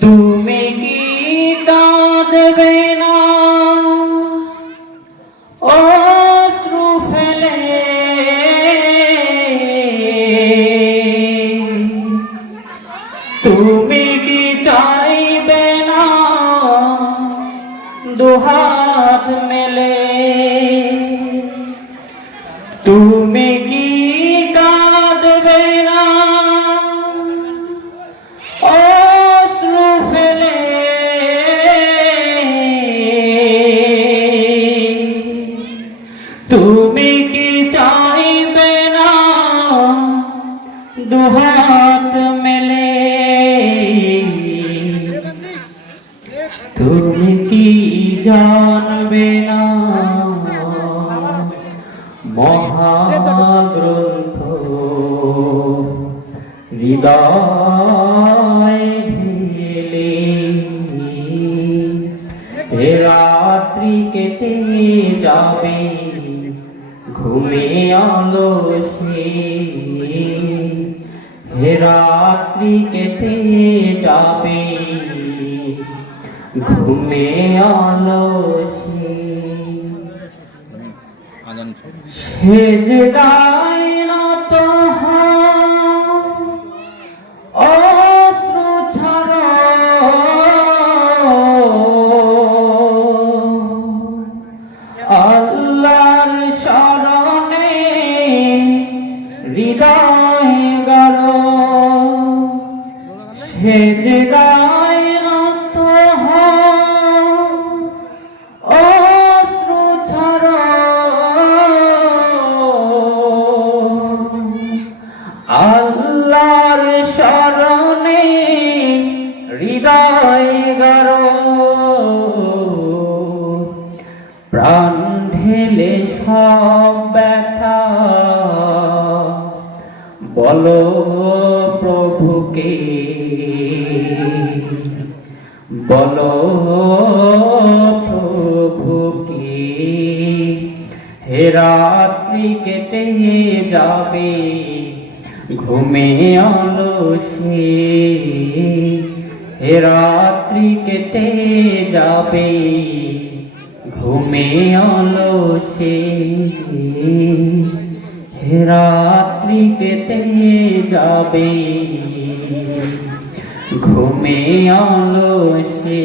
তুমি কি কাঁদবে না? অশ্রু ফেলে। তুমি কি চাইবে না? দুহাত মেলে। তুমি কি তুমি কি চাইবে না? দুহাত মেলে। তুমি কি জানবে না? মহাগ্রন্থ হৃদয় ভেলে। রাত্রি কেটে যাবে। ঘুমে আলসে হে রাত্রি কেটে যাবে। ঘুমে সেজ গায় না তো অস্ত্র ছাড়া। আল্লাহর সেজ গায় না তো ছাড়া। আল্লাহর শরণে হৃদয় গড় প্রাণ ঢেলে সব ব্যথা। বলো প্রভুকে বলো প্রভুকে হে রাত্রি কেটে যাবে, ঘুমে আলসে হে রাত্রি কেটে যাবে, ঘুমে আলসে হে রাত্রি কেটে যাবে। ঘুমে অলসে।